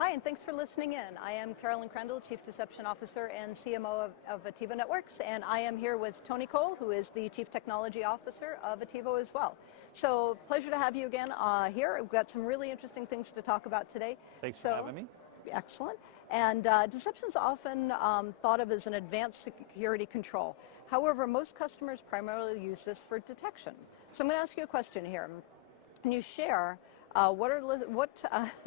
Hi, and thanks for listening in. I am Carolyn Crandall, Chief Deception Officer and CMO of Attivo Networks, and I am here with Tony Cole, who is the Chief Technology Officer of Attivo as well. So, pleasure to have you again here. We've got some really interesting things to talk about today. Thanks for having me. Excellent. And deception is often thought of as an advanced security control. However, most customers primarily use this for detection. So I'm going to ask you a question here. Can you share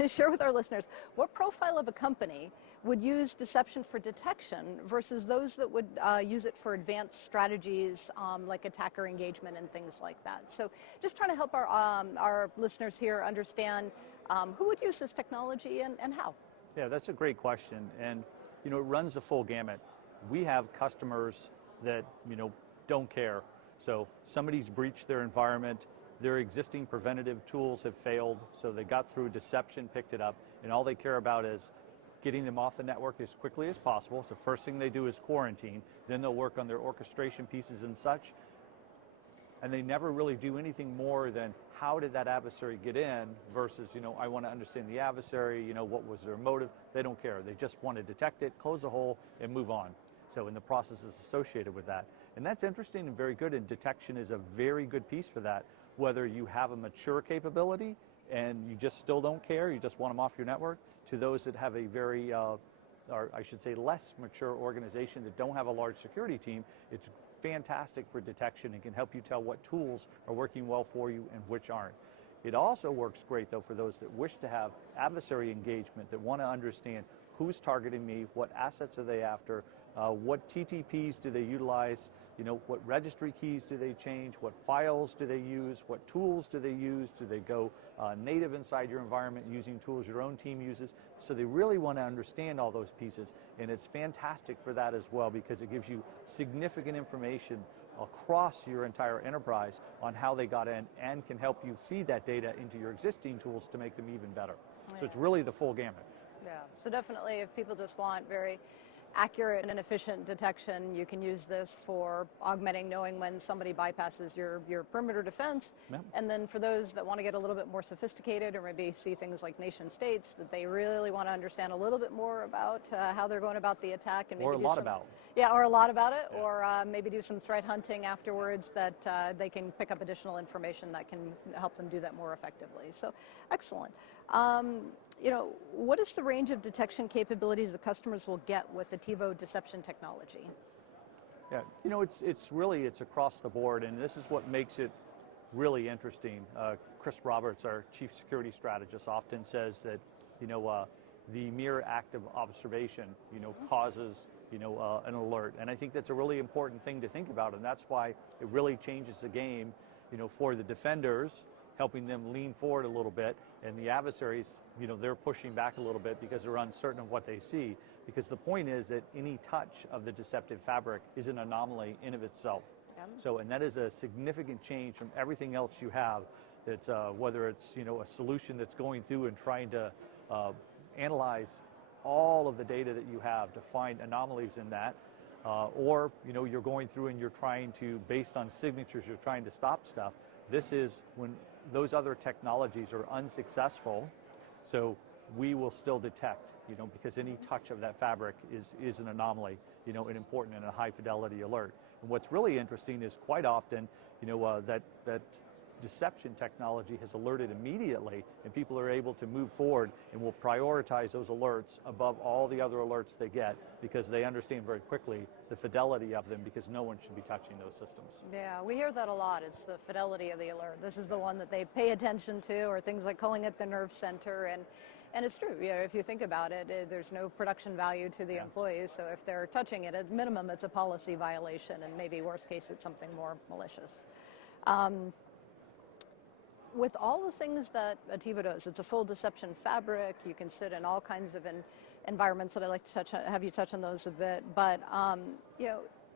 share with our listeners what profile of a company would use deception for detection versus those that would use it for advanced strategies like attacker engagement and things like that. So just trying to help our listeners here understand who would use this technology and how. Yeah, that's a great question, and it runs the full gamut. We have customers that don't care. So somebody's breached their environment, their existing preventative tools have failed, so they got through deception, picked it up, and all they care about is getting them off the network as quickly as possible. So first thing they do is quarantine, then they'll work on their orchestration pieces and such, and they never really do anything more than how did that adversary get in versus, I want to understand the adversary, what was their motive. They don't care. They just want to detect it, close the hole, and move on. So in the processes associated with that. And that's interesting and very good, and detection is a very good piece for that. Whether you have a mature capability and you just still don't care, you just want them off your network, to those that have a very, or I should say less mature organization that don't have a large security team, it's fantastic for detection and can help you tell what tools are working well for you and which aren't. It also works great though for those that wish to have adversary engagement, that want to understand who's targeting me, what assets are they after, what TTPs do they utilize, what registry keys do they change, what files do they use, what tools do they use, do they go native inside your environment using tools your own team uses. So they really want to understand all those pieces, and it's fantastic for that as well because it gives you significant information across your entire enterprise on how they got in and can help you feed that data into your existing tools to make them even better. Yeah. So it's really the full gamut. Yeah, so definitely if people just want very accurate and efficient detection, you can use this for augmenting, knowing when somebody bypasses your perimeter defense. Yeah. And then for those that want to get a little bit more sophisticated or maybe see things like nation states that they really want to understand a little bit more about how they're going about the attack. And maybe or a lot about. Yeah, or a lot about it, yeah. Or maybe do some threat hunting afterwards that they can pick up additional information that can help them do that more effectively. So excellent. What is the range of detection capabilities that customers will get with Attivo deception technology? Yeah, it's across the board, and this is what makes it really interesting. Chris Roberts, our chief security strategist, often says that the mere act of observation causes an alert, and I think that's a really important thing to think about, and that's why it really changes the game for the defenders, helping them lean forward a little bit, and the adversaries, they're pushing back a little bit because they're uncertain of what they see. Because the point is that any touch of the deceptive fabric is an anomaly in of itself. Yeah. So, and that is a significant change from everything else you have. That's whether it's a solution that's going through and trying to analyze all of the data that you have to find anomalies in that, or you're going through and you're trying to, based on signatures, you're trying to stop stuff. This is when those other technologies are unsuccessful, so we will still detect, because any touch of that fabric is an anomaly, an important and a high fidelity alert. And what's really interesting is quite often, that deception technology has alerted immediately, and people are able to move forward and will prioritize those alerts above all the other alerts they get because they understand very quickly the fidelity of them, because no one should be touching those systems. Yeah, we hear that a lot. It's the fidelity of the alert. This is the one that they pay attention to, or things like calling it the nerve center. And it's true, if you think about it, there's no production value to the employees, so if they're touching it, at minimum it's a policy violation, and maybe worst case it's something more malicious. With all the things that Attivo does, it's a full deception fabric. You can sit in all kinds of environments that I'd like to have you touch on those a bit. But,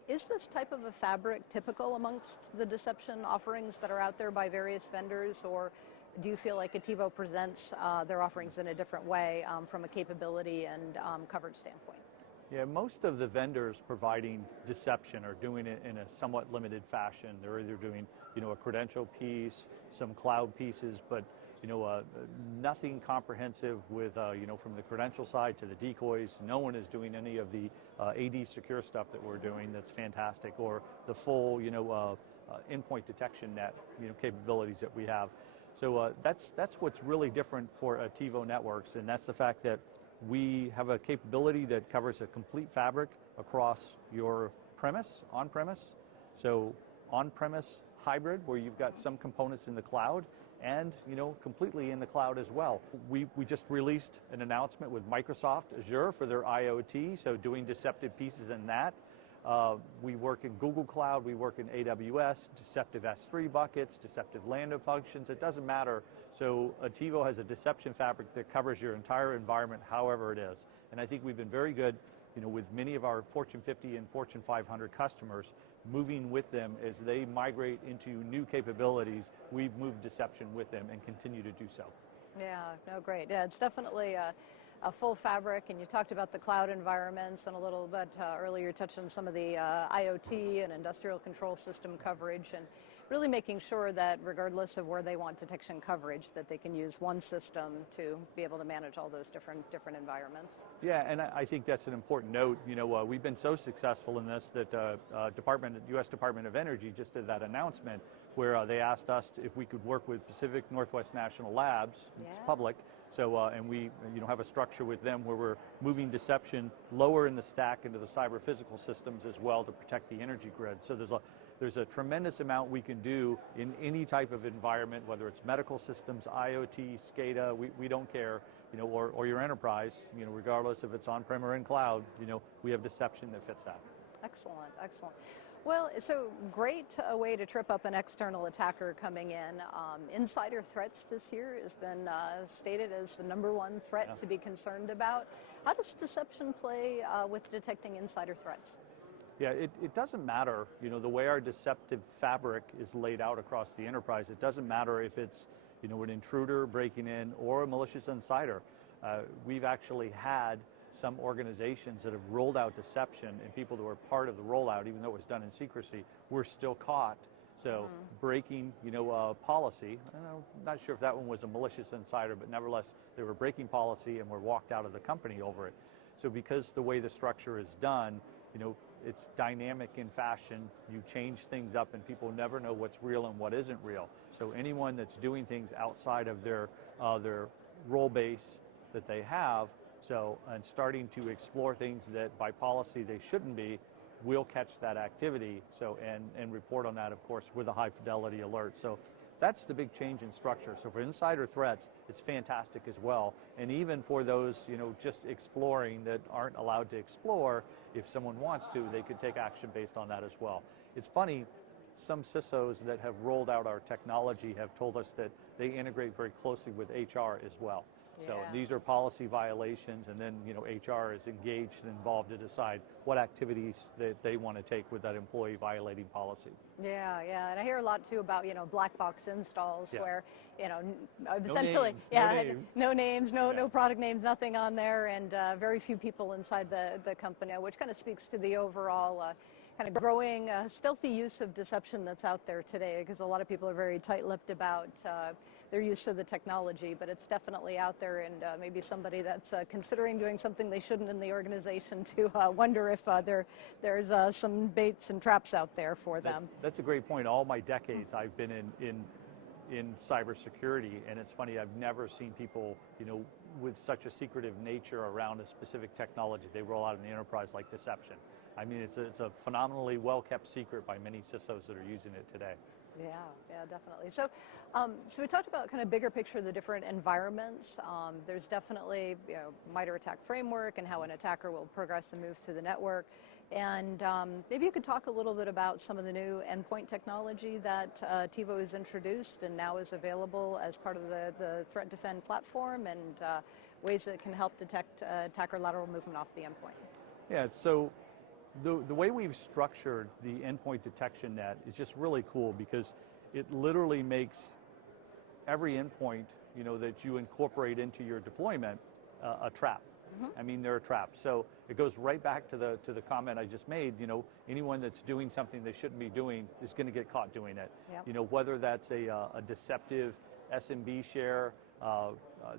is this type of a fabric typical amongst the deception offerings that are out there by various vendors, or do you feel like Attivo presents their offerings in a different way from a capability and coverage standpoint? Yeah, most of the vendors providing deception are doing it in a somewhat limited fashion. They're either doing, a credential piece, some cloud pieces, but, nothing comprehensive with, from the credential side to the decoys. No one is doing any of the AD secure stuff that we're doing. That's fantastic. Or the full, Endpoint Detection Net, capabilities that we have. So that's what's really different for Attivo Networks, and that's the fact that we have a capability that covers a complete fabric across your premise, on-premise. So on-premise hybrid, where you've got some components in the cloud, and completely in the cloud as well. We just released an announcement with Microsoft Azure for their IoT, so doing deceptive pieces in that. We work in Google Cloud, we work in AWS, deceptive S3 buckets, deceptive Lambda functions, it doesn't matter. So Attivo has a deception fabric that covers your entire environment however it is. And I think we've been very good, with many of our Fortune 50 and Fortune 500 customers, moving with them as they migrate into new capabilities. We've moved deception with them and continue to do so. Yeah, no, great. Yeah, it's definitely a full fabric, and you talked about the cloud environments, and a little bit earlier you touched on some of the IoT and industrial control system coverage, and really making sure that regardless of where they want detection coverage, that they can use one system to be able to manage all those different environments. Yeah, and I think that's an important note. We've been so successful in this that U.S. Department of Energy just did that announcement where they asked us if we could work with Pacific Northwest National Labs. Yeah. It's public. So, and we have a structure with them where we're moving deception lower in the stack into the cyber physical systems as well to protect the energy grid. So there's a tremendous amount we can do in any type of environment, whether it's medical systems, IoT, SCADA, we don't care, or your enterprise, regardless if it's on-prem or in cloud, we have deception that fits that. Excellent, excellent. Well, so great a way to trip up an external attacker coming in. Insider threats this year has been stated as the #1 threat to be concerned about. How does deception play with detecting insider threats? Yeah, it doesn't matter, the way our deceptive fabric is laid out across the enterprise. It doesn't matter if it's, an intruder breaking in or a malicious insider. We've actually had some organizations that have rolled out deception, and people that were part of the rollout, even though it was done in secrecy, were still caught. So breaking, policy, I'm not sure if that one was a malicious insider, but nevertheless, they were breaking policy and were walked out of the company over it. So because the way the structure is done, it's dynamic in fashion. You change things up and people never know what's real and what isn't real. So anyone that's doing things outside of their role base that they have, and starting to explore things that by policy they shouldn't be, we'll catch that activity. And report on that, of course, with a high fidelity alert. So that's the big change in structure. So for insider threats, it's fantastic as well. And even for those, just exploring that aren't allowed to explore, if someone wants to, they could take action based on that as well. It's funny, some CISOs that have rolled out our technology have told us that they integrate very closely with HR as well. Yeah. So these are policy violations, and then HR is engaged and involved to decide what activities that they want to take with that employee violating policy. Yeah, yeah, and I hear a lot too about black box installs where essentially no names, no product names, nothing on there, and very few people inside the company, which kind of speaks to the overall kind of growing stealthy use of deception that's out there today, because a lot of people are very tight-lipped about their use of the technology, but it's definitely out there, and maybe somebody that's considering doing something they shouldn't in the organization to wonder if there's some baits and traps out there for them. That's a great point. All my decades I've been in cybersecurity, and it's funny, I've never seen people, with such a secretive nature around a specific technology they roll out in the enterprise like deception. I mean, it's a phenomenally well-kept secret by many CISOs that are using it today. Yeah, definitely. So we talked about kind of bigger picture of the different environments. There's definitely, MITRE ATT&CK framework and how an attacker will progress and move through the network. And maybe you could talk a little bit about some of the new endpoint technology that Attivo has introduced and now is available as part of the Threat Defend platform, and ways that it can help detect attacker lateral movement off the endpoint. Yeah, so the way we've structured the Endpoint Detection Net is just really cool, because it literally makes every endpoint, that you incorporate into your deployment a trap. I mean, they're a trap. So it goes right back to the comment I just made. Anyone that's doing something they shouldn't be doing is going to get caught doing it. Yep. Whether that's a deceptive SMB share,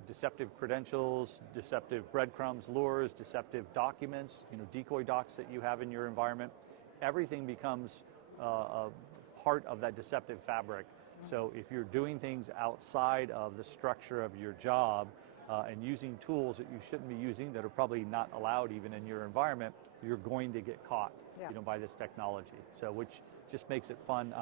deceptive credentials, deceptive breadcrumbs, lures, deceptive documents, decoy docs that you have in your environment. Everything becomes a part of that deceptive fabric. So if you're doing things outside of the structure of your job and using tools that you shouldn't be using that are probably not allowed even in your environment, you're going to get caught by this technology. So which just makes it fun.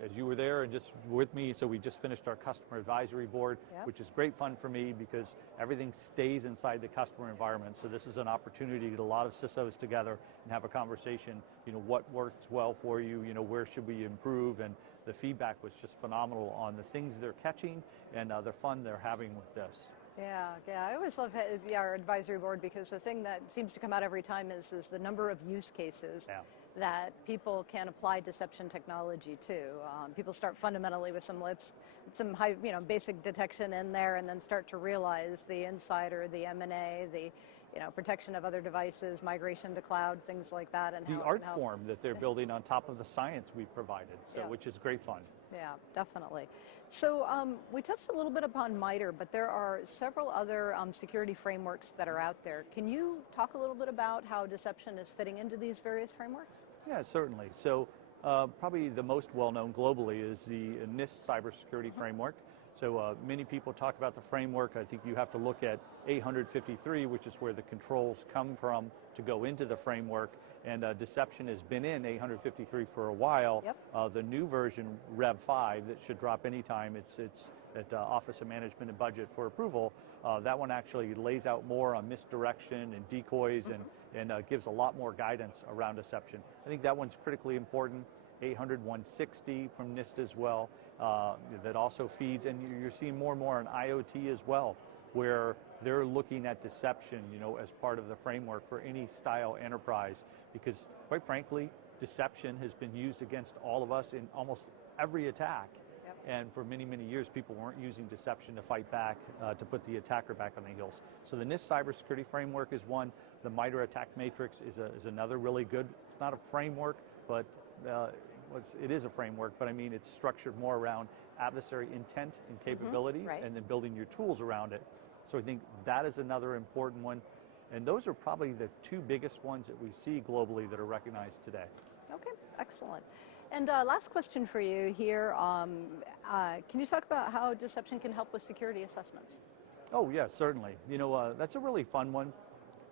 As you were there and just with me, so we just finished our customer advisory board, which is great fun for me because everything stays inside the customer environment. So this is an opportunity to get a lot of CISOs together and have a conversation, what works well for you, where should we improve, and the feedback was just phenomenal on the things they're catching and the fun they're having with this. Yeah, I always love our advisory board because the thing that seems to come out every time is the number of use cases that people can apply deception technology to. People start fundamentally with some high, basic detection in there, and then start to realize the insider, the M&A, the protection of other devices, migration to cloud, things like that, and the art form that they're building on top of the science we provided, which is great fun. Yeah, definitely. So we touched a little bit upon MITRE, but there are several other security frameworks that are out there. Can you talk a little bit about how deception is fitting into these various frameworks? Yeah, certainly. So probably the most well-known globally is the NIST Cybersecurity framework. So many people talk about the framework. I think you have to look at 853, which is where the controls come from to go into the framework. And deception has been in 853 for a while. The new version, Rev 5, that should drop anytime, it's at Office of Management and Budget for approval. That one actually lays out more on misdirection and decoys and gives a lot more guidance around deception. I think that one's critically important. 800-160 from NIST as well, that also feeds, and you're seeing more and more on IoT as well, where they're looking at deception, as part of the framework for any style enterprise, because quite frankly, deception has been used against all of us in almost every attack. And for many, many years, people weren't using deception to fight back, to put the attacker back on the heels. So the NIST Cybersecurity framework is one. The MITRE attack matrix is another really good. It's not a framework, but it is a framework, but I mean it's structured more around adversary intent and capabilities, and then building your tools around it. So I think that is another important one. And those are probably the two biggest ones that we see globally that are recognized today. Okay, excellent. And last question for you here. Can you talk about how deception can help with security assessments? Oh, yeah, certainly. That's a really fun one.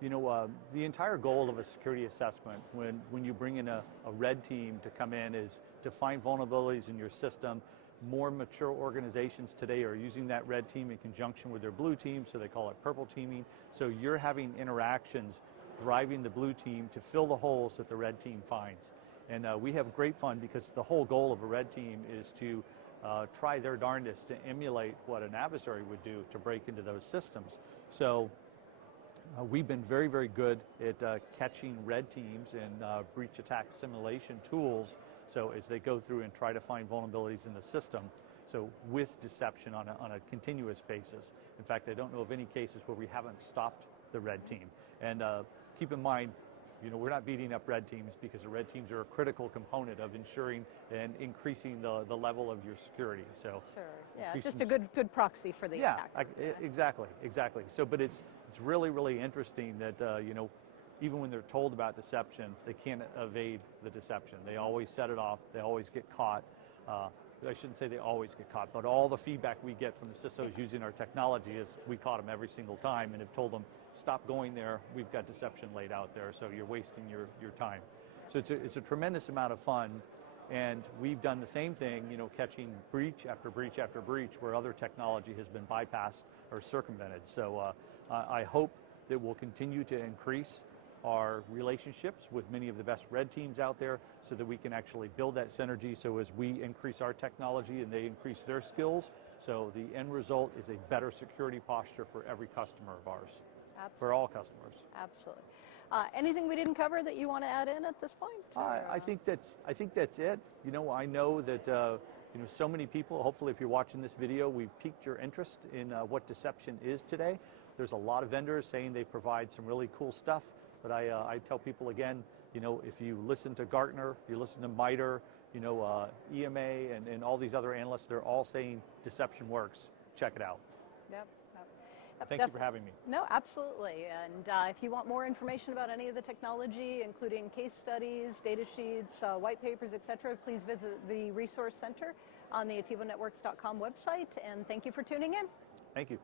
The entire goal of a security assessment when you bring in a red team to come in is to find vulnerabilities in your system. More mature organizations today are using that red team in conjunction with their blue team, so they call it purple teaming. So you're having interactions driving the blue team to fill the holes that the red team finds. And we have great fun because the whole goal of a red team is to try their darndest to emulate what an adversary would do to break into those systems. So we've been very, very good at catching red teams and breach attack simulation tools, so as they go through and try to find vulnerabilities in the system, so with deception on a continuous basis. In fact, I don't know of any cases where we haven't stopped the red team. And keep in mind, we're not beating up red teams because the red teams are a critical component of ensuring and increasing the level of your security. So sure, yeah, just a good proxy for the attack. Exactly. So, but it's really, really interesting that even when they're told about deception, they can't evade the deception. They always set it off. They always get caught. I shouldn't say they always get caught, but all the feedback we get from the CISOs using our technology is we caught them every single time and have told them, stop going there, we've got deception laid out there, so you're wasting your time. So it's a tremendous amount of fun, and we've done the same thing, catching breach after breach after breach where other technology has been bypassed or circumvented. So I hope that we'll continue to increase our relationships with many of the best red teams out there so that we can actually build that synergy, so as we increase our technology and they increase their skills, so the end result is a better security posture for every customer of ours. Absolutely. For all customers. Absolutely. Anything we didn't cover that you want to add in at this point? I think that's it. I know that so many people, hopefully if you're watching this video, we've piqued your interest in what deception is today. There's a lot of vendors saying they provide some really cool stuff, but I tell people again, you know, if you listen to Gartner, you listen to MITRE, you know, EMA and all these other analysts, they're all saying deception works. Check it out. Yep. Thank you for having me. No, absolutely. And if you want more information about any of the technology, including case studies, data sheets, white papers, etc., please visit the Resource Center on the AttivoNetworks.com website. And thank you for tuning in. Thank you.